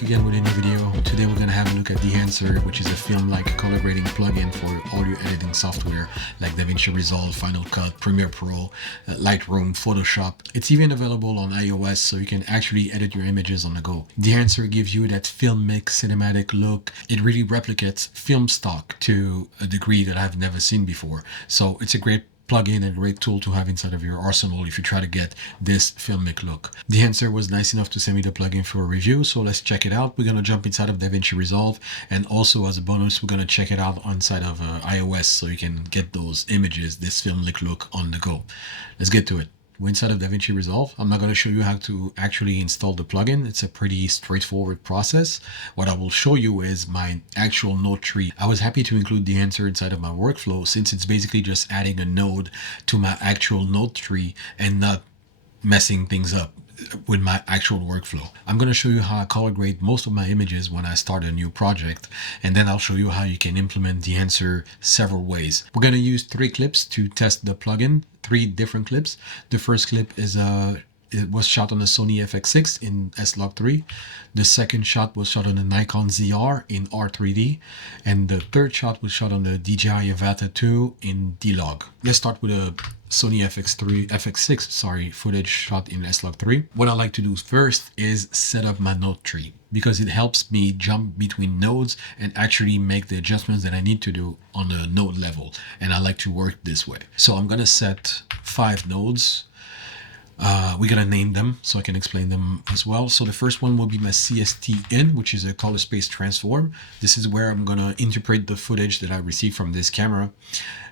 back again with a new video. Today we're going to have a look at Dehancer, which is a film-like color grading plugin for all your editing software like DaVinci Resolve, Final Cut, Premiere Pro, Lightroom, Photoshop. It's even available on iOS, so you can actually edit your images on the go. Dehancer gives you that filmic cinematic look. It really replicates film stock to a degree that I've never seen before. So it's a great plugin and a great tool to have inside of your arsenal if you try to get this filmic look. Dehancer was nice enough to send me the plugin for a review, so let's check it out. We're going to jump inside of DaVinci Resolve, and also as a bonus we're going to check it out inside of iOS so you can get those images, this filmic look on the go. Let's get to it. We're inside of DaVinci Resolve. I'm not going to show you how to actually install the plugin. It's a pretty straightforward process. What I will show you is my actual node tree. I was happy to include Dehancer inside of my workflow since it's basically just adding a node to my actual node tree and not messing things up with my actual workflow. I'm going to show you how I color grade most of my images when I start a new project, and then I'll show you how you can implement Dehancer several ways. We're going to use 3 clips to test the plugin, 3 different clips. The first clip is it was shot on the Sony FX6 in S-Log3. The second shot was shot on the Nikon ZR in R3D. And the third shot was shot on the DJI Avata 2 in D-Log. Let's start with a Sony FX6 footage shot in S-Log3. What I like to do first is set up my node tree, because it helps me jump between nodes and actually make the adjustments that I need to do on the node level. And I like to work this way. So I'm going to set 5 nodes. We're going to name them so I can explain them as well. So the first one will be my CST in, which is a color space transform. This is where I'm going to interpret the footage that I receive from this camera.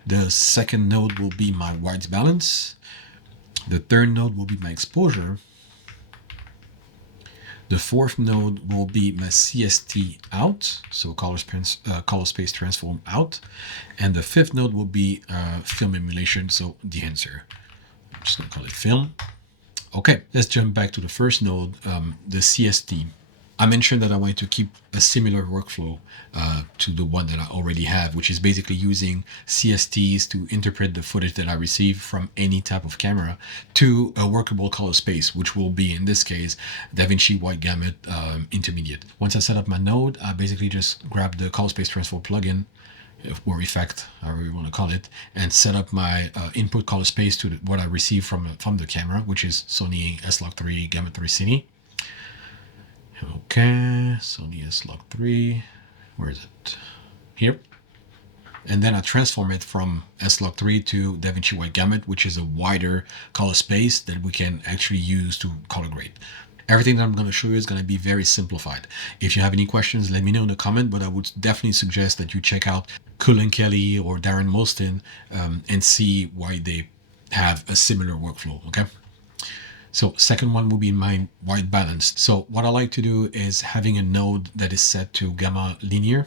The second node will be my white balance. The third node will be my exposure. The fourth node will be my CST out, so color space transform out. And the fifth node will be film emulation, so Dehancer. I'm just going to call it film. Okay, let's jump back to the first node, the CST. I mentioned that I wanted to keep a similar workflow to the one that I already have, which is basically using CSTs to interpret the footage that I receive from any type of camera to a workable color space, which will be, in this case, DaVinci White Gamut Intermediate. Once I set up my node, I basically just grab the color space transform plugin, or effect, however you want to call it, and set up my input color space to what I receive from the camera, which is Sony S-Log3 Gamut 3 Cine. Okay, Sony S-Log3, where is it? Here. And then I transform it from S-Log3 to DaVinci White Gamut, which is a wider color space that we can actually use to color grade. Everything that I'm going to show you is going to be very simplified. If you have any questions, let me know in the comment, but I would definitely suggest that you check out Cullen Kelly or Darren Molston and see why they have a similar workflow, okay? So second one will be my white balance. So what I like to do is having a node that is set to gamma linear,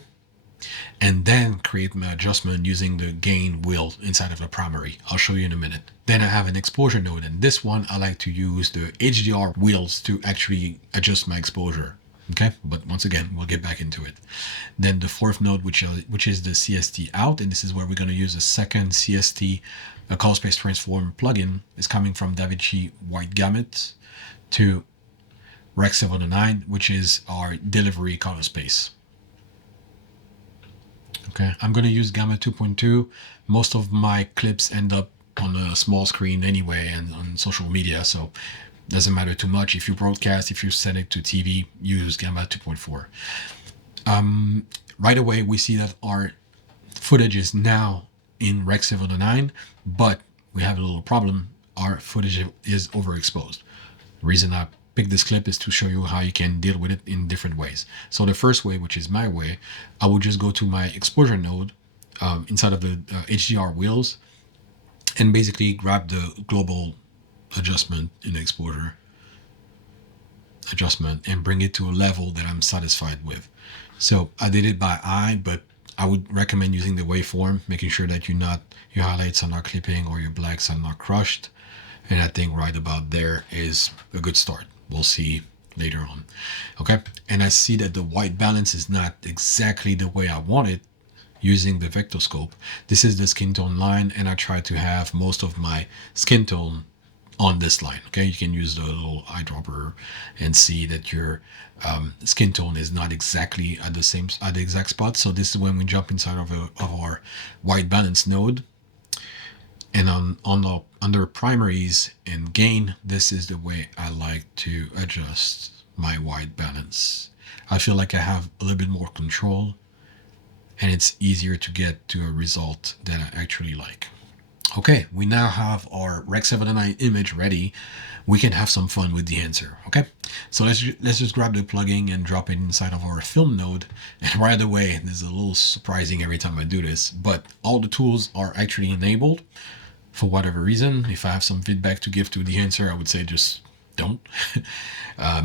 and then create my adjustment using the gain wheel inside of the primary. I'll show you in a minute. Then I have an exposure node, and this one I like to use the HDR wheels to actually adjust my exposure. Okay, but once again, we'll get back into it. Then the fourth node, which is the CST out, and this is where we're going to use a second CST, a color space transform plugin, is coming from DaVinci White Gamut to Rec 709, which is our delivery color space. Okay, I'm going to use Gamma 2.2. Most of my clips end up on a small screen anyway and on social media, so it doesn't matter too much. If you broadcast, if you send it to TV, use Gamma 2.4. Right away, we see that our footage is now in Rec 709, but we have a little problem. Our footage is overexposed. The reason I pick this clip is to show you how you can deal with it in different ways. So the first way, which is my way, I will just go to my exposure node inside of the HDR wheels and basically grab the global adjustment in the exposure adjustment and bring it to a level that I'm satisfied with. So I did it by eye, but I would recommend using the waveform, making sure that your highlights are not clipping or your blacks are not crushed. And I think right about there is a good start. We'll see later on. Okay, and I see that the white balance is not exactly the way I want it using the vectorscope. This is the skin tone line, and I try to have most of my skin tone on this line. Okay, you can use the little eyedropper and see that your skin tone is not exactly at the exact spot. So this is when we jump inside of our white balance node, and under primaries and gain, this is the way I like to adjust my white balance. I feel like I have a little bit more control, and it's easier to get to a result that I actually like. Okay, we now have our Rec 709 image ready. We can have some fun with Dehancer. Okay, so let's just grab the plugin and drop it inside of our film node. And right away, this is a little surprising every time I do this, but all the tools are actually enabled for whatever reason. If I have some feedback to give to Dehancer, I would say just don't.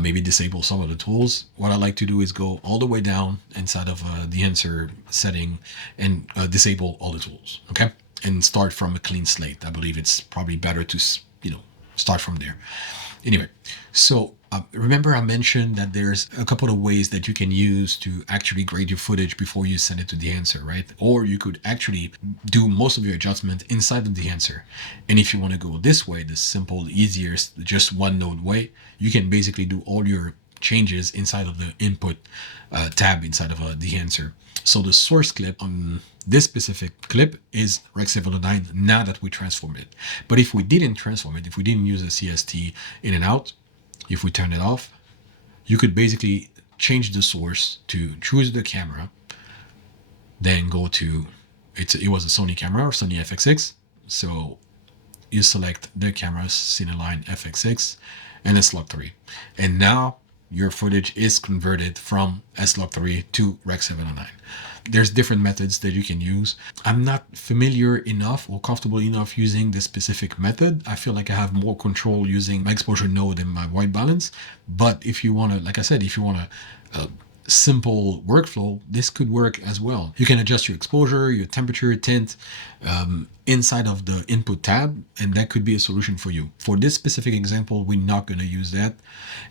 Maybe disable some of the tools. What I like to do is go all the way down inside of the Dehancer setting and disable all the tools. Okay, and start from a clean slate. I believe it's probably better to start from there. Anyway, so remember I mentioned that there's a couple of ways that you can use to actually grade your footage before you send it to Dehancer, right? Or you could actually do most of your adjustment inside of Dehancer. And if you want to go this way, the simple, easiest, just one node way, you can basically do all your changes inside of the input tab inside of a Dehancer. So the source clip on this specific clip is Rec 709 now that we transformed it. But if we didn't transform it, if we didn't use a CST in and out, if we turn it off, you could basically change the source to choose the camera, then go to, it was a Sony camera or Sony FX6. So you select the camera, Cineline FX6 and S-Log3. And now your footage is converted from S-Log3 to Rec 709. There's different methods that you can use. I'm not familiar enough or comfortable enough using this specific method. I feel like I have more control using my exposure node and my white balance. But if you want to, like I said, if you want to simple workflow, this could work as well. You can adjust your exposure, your temperature, tint inside of the input tab, and that could be a solution for you. For this specific example, we're not going to use that,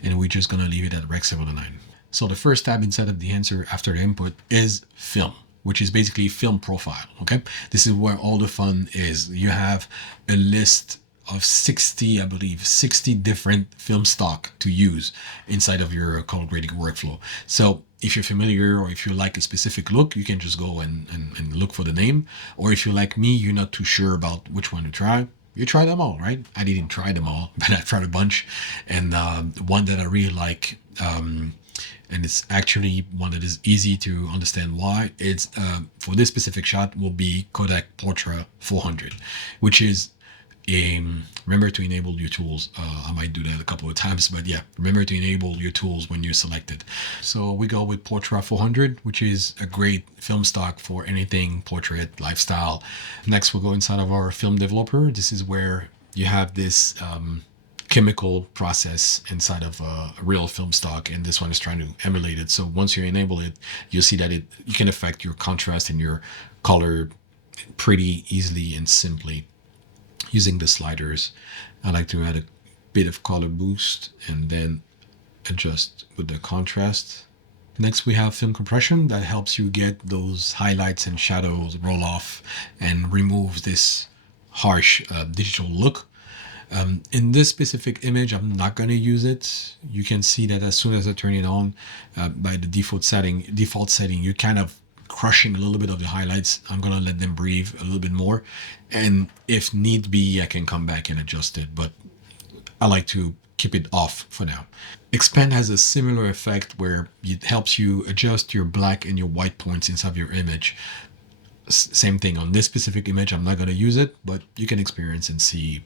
and we're just going to leave it at Rec 709. So the first tab inside of Dehancer after the input is film, which is basically film profile. Okay, this is where all the fun is. You have a list of 60, I believe, 60 different film stock to use inside of your color grading workflow. So if you're familiar or if you like a specific look, you can just go and look for the name. Or if you're like me, you're not too sure about which one to try, you try them all, right? I didn't try them all, but I tried a bunch. And one that I really like, and it's actually one that is easy to understand why, it's for this specific shot will be Kodak Portra 400, which is remember to enable your tools. I might do that a couple of times, but yeah, remember to enable your tools when you select it. So we go with Portra 400, which is a great film stock for anything portrait, lifestyle. Next, we'll go inside of our film developer. This is where you have this chemical process inside of a real film stock, and this one is trying to emulate it. So once you enable it, you'll see that you can affect your contrast and your color pretty easily and simply using the sliders. I like to add a bit of color boost and then adjust with the contrast. Next, we have film compression that helps you get those highlights and shadows roll off and remove this harsh digital look. In this specific image, I'm not going to use it. You can see that as soon as I turn it on, by the default setting, you're kind of crushing a little bit of the highlights. I'm going to let them breathe a little bit more. And if need be, I can come back and adjust it. But I like to keep it off for now. Expand has a similar effect where it helps you adjust your black and your white points inside of your image. Same thing on this specific image. I'm not going to use it, but you can experience and see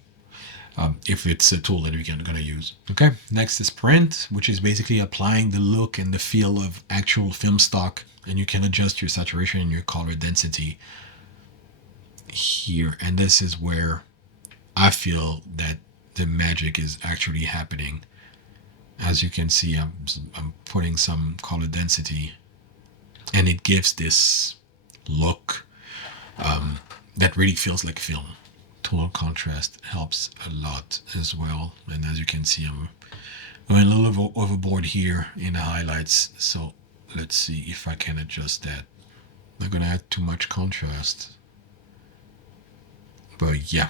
if it's a tool that you're going to use. Okay, next is print, which is basically applying the look and the feel of actual film stock, and you can adjust your saturation and your color density here. And this is where I feel that the magic is actually happening. As you can see, I'm putting some color density, and it gives this look that really feels like film. Total contrast helps a lot as well. And as you can see, I'm going a little overboard here in the highlights. So let's see if I can adjust that. I'm not going to add too much contrast. But yeah,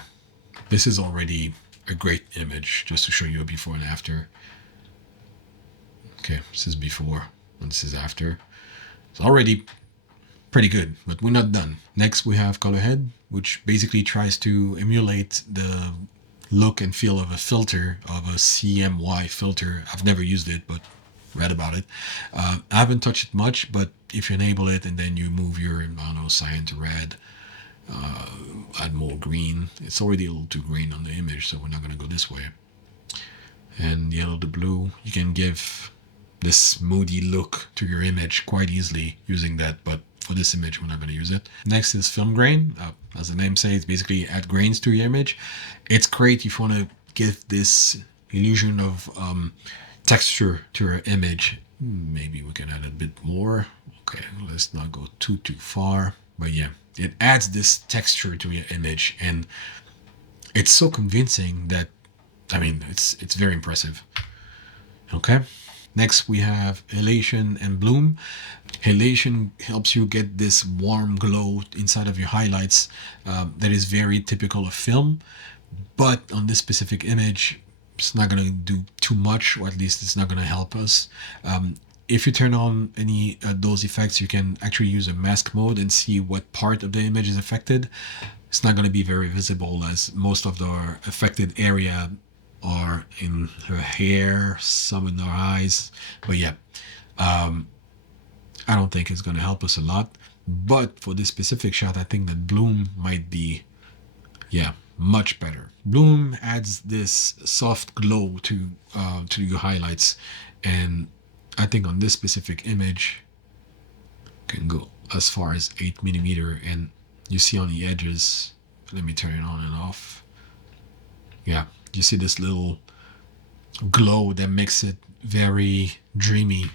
this is already a great image just to show you a before and after. Okay, this is before and this is after. It's already pretty good, but we're not done. Next, we have Color Head, which basically tries to emulate the look and feel of a filter, of a CMY filter. I've never used it, but read about it. I haven't touched it much, but if you enable it and then you move your, I don't know, cyan to red, add more green. It's already a little too green on the image, so we're not going to go this way. And yellow to blue, you can give this moody look to your image quite easily using that, but for this image we're not going to use it. Next is film grain. As the name says, basically add grains to your image. It's great if you want to give this illusion of texture to your image. Maybe we can add a bit more. Okay, let's not go too far, but yeah, it adds this texture to your image, and it's so convincing that, I mean, it's very impressive. Okay. Next, we have halation and bloom. Halation helps you get this warm glow inside of your highlights that is very typical of film. But on this specific image, it's not going to do too much, or at least it's not going to help us. If you turn on any those effects, you can actually use a mask mode and see what part of the image is affected. It's not going to be very visible, as most of the affected area are in her hair, some in her eyes. But yeah, I don't think it's going to help us a lot. But for this specific shot, I think that bloom might be, yeah, much better. Bloom adds this soft glow to your highlights, and I think on this specific image can go as far as 8mm, and you see on the edges, let me turn it on and off. Yeah, you see this little glow that makes it very dreamy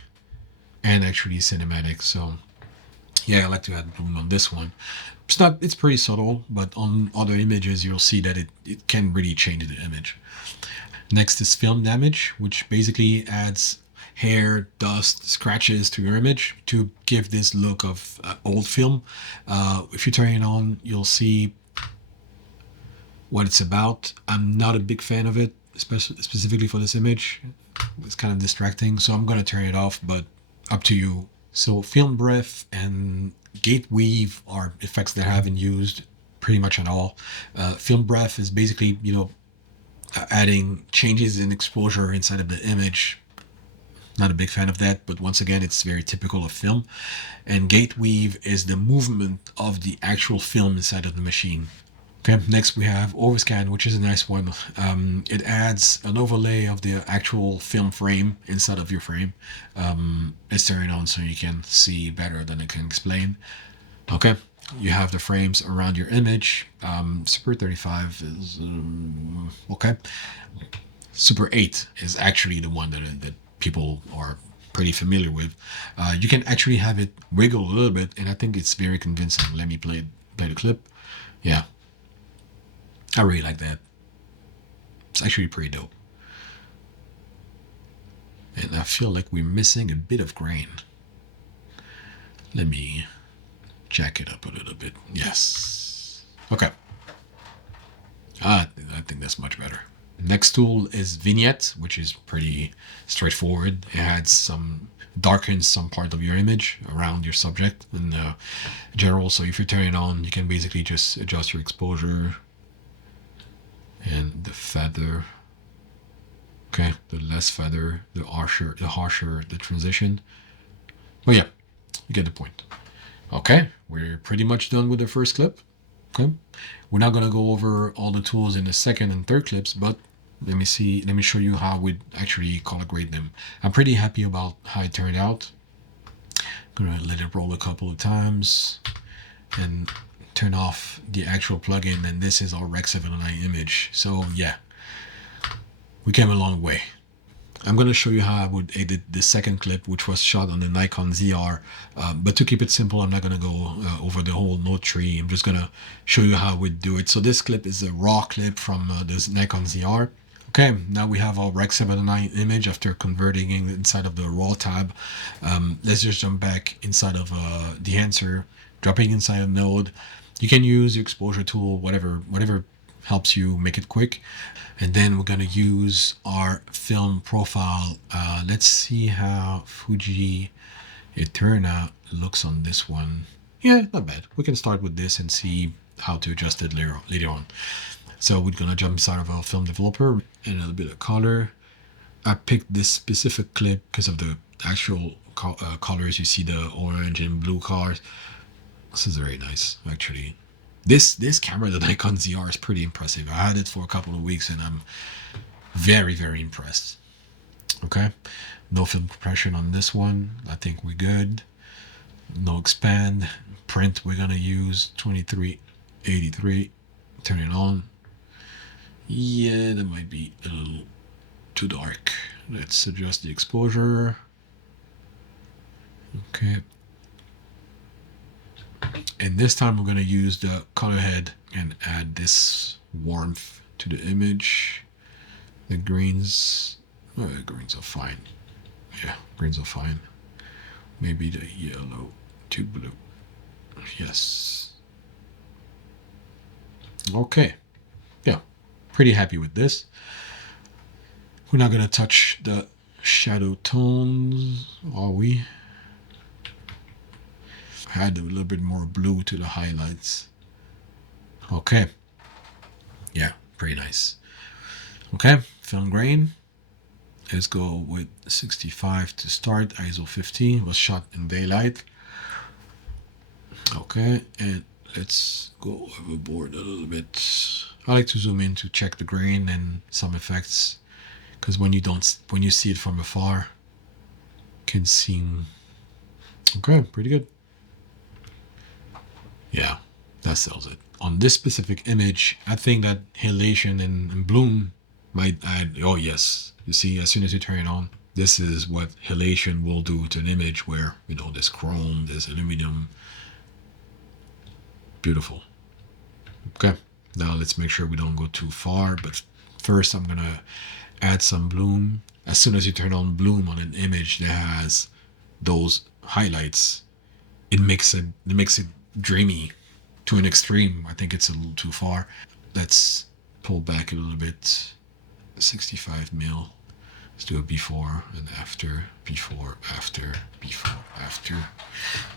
and actually cinematic. So yeah, I like to add bloom on this one. It's pretty subtle, but on other images you'll see that it can really change the image. Next is film damage, which basically adds hair, dust, scratches to your image to give this look of old film. If you turn it on, you'll see what it's about. I'm not a big fan of it, specifically for this image. It's kind of distracting, so I'm going to turn it off, but up to you. So film breath and gate weave are effects that I haven't used pretty much at all. Film breath is basically, adding changes in exposure inside of the image. Not a big fan of that, but once again, it's very typical of film. And gate weave is the movement of the actual film inside of the machine. Okay, next we have overscan, which is a nice one. It adds an overlay of the actual film frame inside of your frame. Let's turn it on so you can see better than I can explain. Okay, you have the frames around your image. Super 35 is okay. Super 8 is actually the one that people are pretty familiar with. You can actually have it wiggle a little bit, and I think it's very convincing. Let me play the clip. Yeah, I really like that. It's actually pretty dope. And I feel like we're missing a bit of grain. Let me jack it up a little bit. Yes. Okay. I think that's much better. Next tool is Vignette, which is pretty straightforward. It adds darkens some part of your image around your subject in general. So if you turn it on, you can basically just adjust your exposure and the feather. Okay, the less feather, the harsher the transition. But yeah, you get the point. Okay, we're pretty much done with the first clip. Okay, we're not gonna go over all the tools in the second and third clips, but let me show you how we'd actually color grade them. I'm pretty happy about how it turned out. I'm gonna let it roll a couple of times and turn off the actual plugin, and this is our Rec 709 image. So yeah, we came a long way. I'm going to show you how I would edit the second clip, which was shot on the Nikon ZR. But to keep it simple, I'm not going to go over the whole note tree. I'm just going to show you how we'd do it. So this clip is a raw clip from the Nikon ZR. Okay, now we have our Rec 709 image after converting it inside of the raw tab. Let's just jump back inside of Dehancer, dropping inside a node. You can use your exposure tool, whatever helps you make it quick. And then we're going to use our film profile. Let's see how Fuji Eterna looks on this one. Yeah, not bad. We can start with this and see how to adjust it later on. So we're going to jump inside of our film developer and a little bit of color. I picked this specific clip because of the actual colors. You see the orange and blue colors. This is very nice, actually. This camera, the Nikon ZR, is pretty impressive. I had it for a couple of weeks and I'm very, very impressed. Okay, no film compression on this one. I think we're good. No expand. Print, we're gonna use 2383. Turn it on. Yeah, that might be a little too dark. Let's adjust the exposure. Okay. And this time we're going to use the color head and add this warmth to the image. The greens, greens are fine. Yeah, greens are fine. Maybe the yellow to blue. Yes. Okay. Yeah, pretty happy with this. We're not going to touch the shadow tones, are we? Add a little bit more blue to the highlights. Okay. Yeah, pretty nice. Okay, film grain. Let's go with 65 to start. ISO 50 was shot in daylight. Okay, and let's go overboard a little bit. I like to zoom in to check the grain and some effects, because when you see it from afar, it can seem okay, pretty good. Yeah, that sells it. On this specific image, I think that halation and bloom might add, oh yes, you see, as soon as you turn it on, this is what halation will do to an image where, you know, there's chrome, there's aluminum. Beautiful. Okay, now let's make sure we don't go too far, but first I'm gonna add some bloom. As soon as you turn on bloom on an image that has those highlights, it makes it dreamy to an extreme. I think it's a little too far. Let's pull back a little bit. 65 mil. Let's do a before and after, before, after, before, after.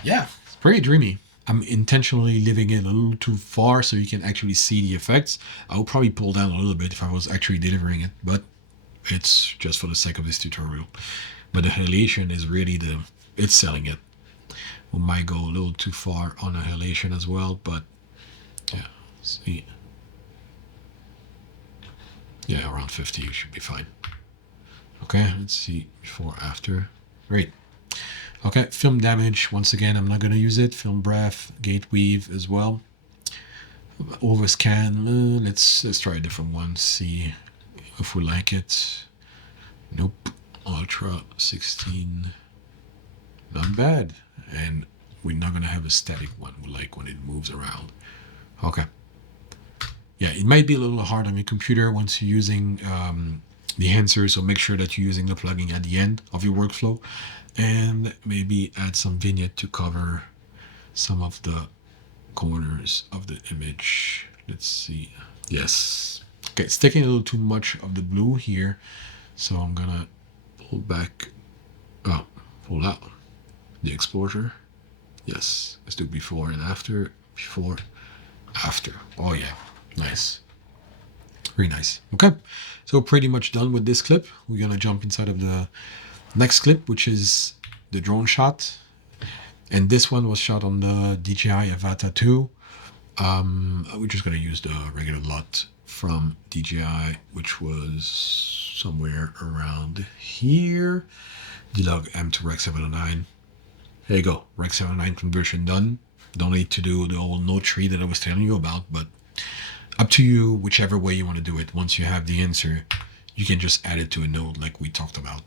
Yeah, it's pretty dreamy. I'm intentionally leaving it a little too far so you can actually see the effects. I will probably pull down a little bit if I was actually delivering it, but it's just for the sake of this tutorial. But the halation is really it's selling it. We might go a little too far on a halation as well, but yeah, see. Yeah, around 50 should be fine. Okay, let's see, before, after. Great. Okay, film damage. Once again, I'm not going to use it. Film breath, gate weave as well. Overscan. Let's try a different one. See if we like it. Nope. Ultra 16. Not bad. And we're not going to have a static one. We like when it moves around. Okay. Yeah, it might be a little hard on your computer once you're using Dehancer, so make sure that you're using the plugin at the end of your workflow, and maybe add some vignette to cover some of the corners of the image. Let's see. Yes. Okay, it's taking a little too much of the blue here, so I'm gonna pull back. Oh, pull out the exposure. Yes, let's do before and after. Before, after. Oh yeah. Nice. Very nice. Okay, so pretty much done with this clip. We're gonna jump inside of the next clip, which is the drone shot. And this one was shot on the DJI Avata 2. We're just gonna use the regular LUT from DJI, which was somewhere around here. D-Log M to Rec 709. There you go, Rec 709 conversion done. Don't need to do the old node tree that I was telling you about, but up to you, whichever way you want to do it. Once you have the answer, you can just add it to a node like we talked about.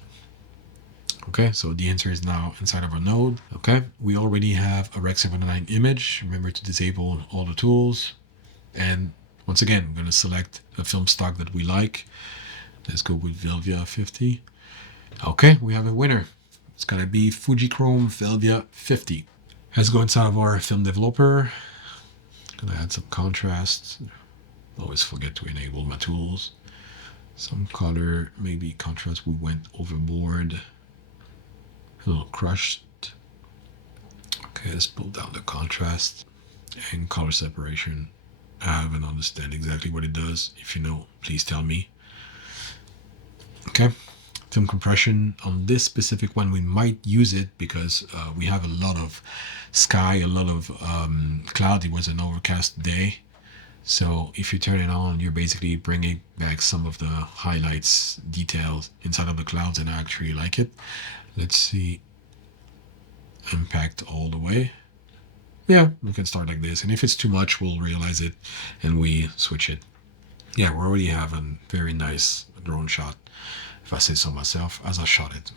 Okay, so the answer is now inside of our node. Okay, we already have a Rec 709 image. Remember to disable all the tools. And once again, we're going to select a film stock that we like. Let's go with Velvia 50. Okay, we have a winner. It's going to be Fujichrome Velvia 50. Let's go inside of our film developer. Gonna add some contrast. Always forget to enable my tools. Some color, maybe contrast, we went overboard. A little crushed. Okay, let's pull down the contrast and color separation. I haven't understand exactly what it does. If you know, please tell me. Okay, film compression on this specific one, we might use it because we have a lot of sky, a lot of cloud. It was an overcast day. So if you turn it on, you're basically bringing back some of the highlights, details inside of the clouds, and I actually like it. Let's see. Impact all the way. Yeah, we can start like this. And if it's too much, we'll realize it and we switch it. Yeah, we already have a very nice drone shot, if I say so myself, as I shot it.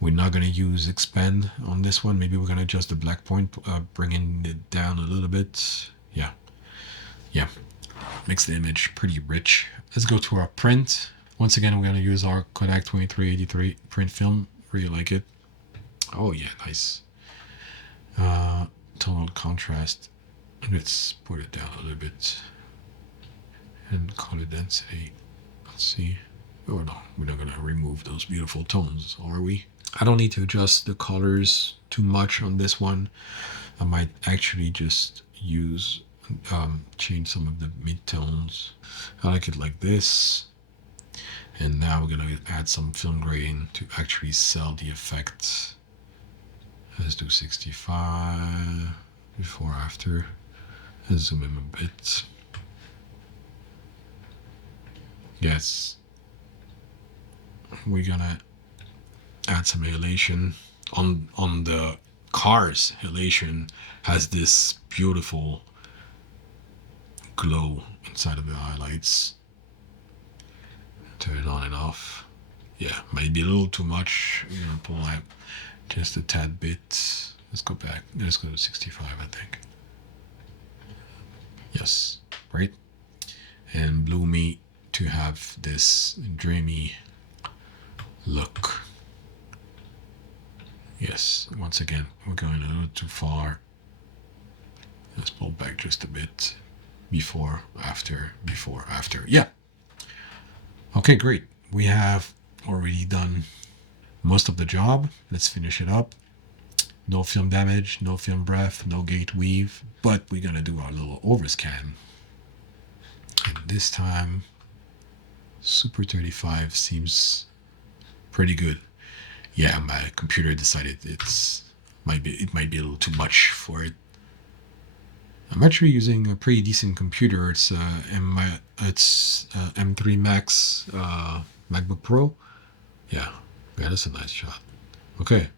We're not going to use expand on this one. Maybe we're going to adjust the black point, bringing it down a little bit. Yeah, makes the image pretty rich. Let's go to our print. Once again, we're going to use our Kodak 2383 print film. Really like it. Oh yeah, nice. Tonal contrast. Let's put it down a little bit. And color density. Let's see. Oh no, we're not going to remove those beautiful tones, are we? I don't need to adjust the colors too much on this one. I might actually just use change some of the mid-tones. I like it like this. And now we're going to add some film grading to actually sell the effect. Let's do 65 before after. Let's zoom in a bit. Yes, we're gonna add some halation on the cars. Halation has this beautiful glow inside of the highlights. Turn it on and off. Yeah, might be a little too much. We're gonna pull out just a tad bit. Let's go back. Let's go to 65, I think. Yes, right. And bloomy to have this dreamy look. Yes, once again, we're going a little too far. Let's pull back just a bit. Before, after, before, after. Yeah. Okay, great. We have already done most of the job. Let's finish it up. No film damage, no film breath, no gate weave, but we're gonna do our little overscan. And this time, Super 35 seems pretty good. Yeah, my computer decided it might be a little too much for it. I'm actually using a pretty decent computer. It's M3 Max MacBook Pro. Yeah, that's a nice shot. Okay,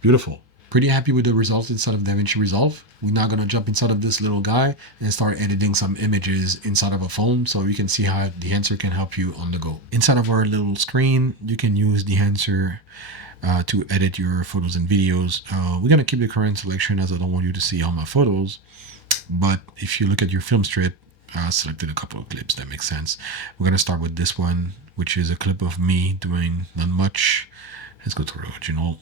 beautiful. Pretty happy with the results inside of DaVinci Resolve. We're now going to jump inside of this little guy and start editing some images inside of a phone so you can see how Dehancer can help you on the go. Inside of our little screen, you can use Dehancer to edit your photos and videos. We're going to keep the current selection as I don't want you to see all my photos. But if you look at your film strip, I selected a couple of clips that make sense. We're going to start with this one, which is a clip of me doing not much. Let's go to the original.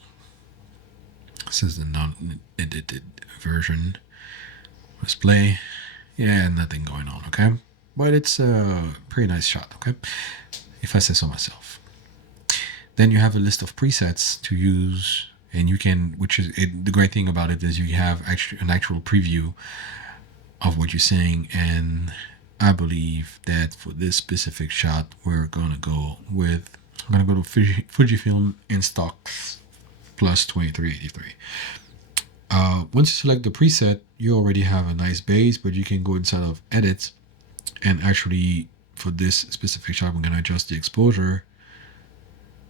This is the non-edited version. Let's play. Yeah, nothing going on, okay? But it's a pretty nice shot, okay? If I say so myself. Then you have a list of presets to use, and you can, the great thing about it is you have actually an actual preview of what you're seeing, and I believe that for this specific shot, we're gonna go to Fujifilm Instax plus 2383. Once you select the preset, you already have a nice base, but you can go inside of edit and actually for this specific shot, I'm gonna adjust the exposure,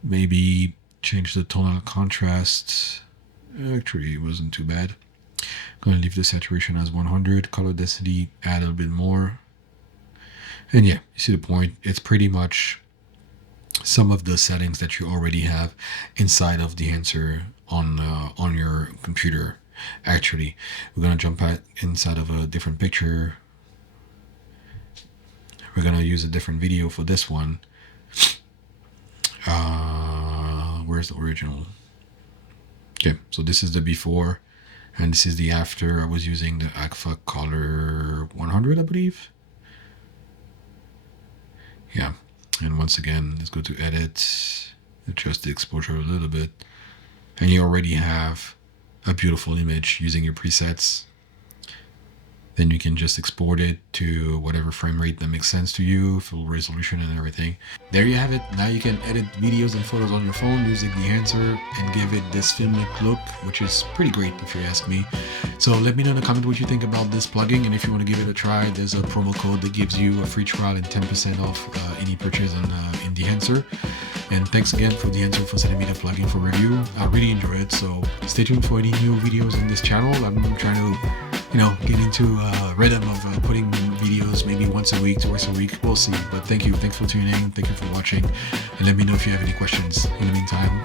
maybe change the tonal contrast. Actually, it wasn't too bad. I'm gonna leave the saturation as 100, color density, add a little bit more. And yeah, you see the point. It's pretty much some of the settings that you already have inside of Dehancer on your computer. Actually, we're gonna jump inside of a different picture. We're gonna use a different video for this one. Where's the original? Okay, so this is the before, and this is the after. I was using the Agfa Color 100, I believe. Yeah. And once again, let's go to edit, adjust the exposure a little bit, and you already have a beautiful image using your presets. Then you can just export it to whatever frame rate that makes sense to you, full resolution and everything. There you have it. Now you can edit videos and photos on your phone using Dehancer and give it this film-like look, which is pretty great if you ask me. So let me know in the comment what you think about this plugin, and if you want to give it a try, there's a promo code that gives you a free trial and 10% off any purchase in Dehancer. And thanks again for Dehancer for sending me the plugin for review. I really enjoy it, so stay tuned for any new videos on this channel. I'm trying to get into a rhythm of putting videos maybe once a week, twice a week. We'll see. But thanks for tuning in. Thank you for watching. And let me know if you have any questions. In the meantime,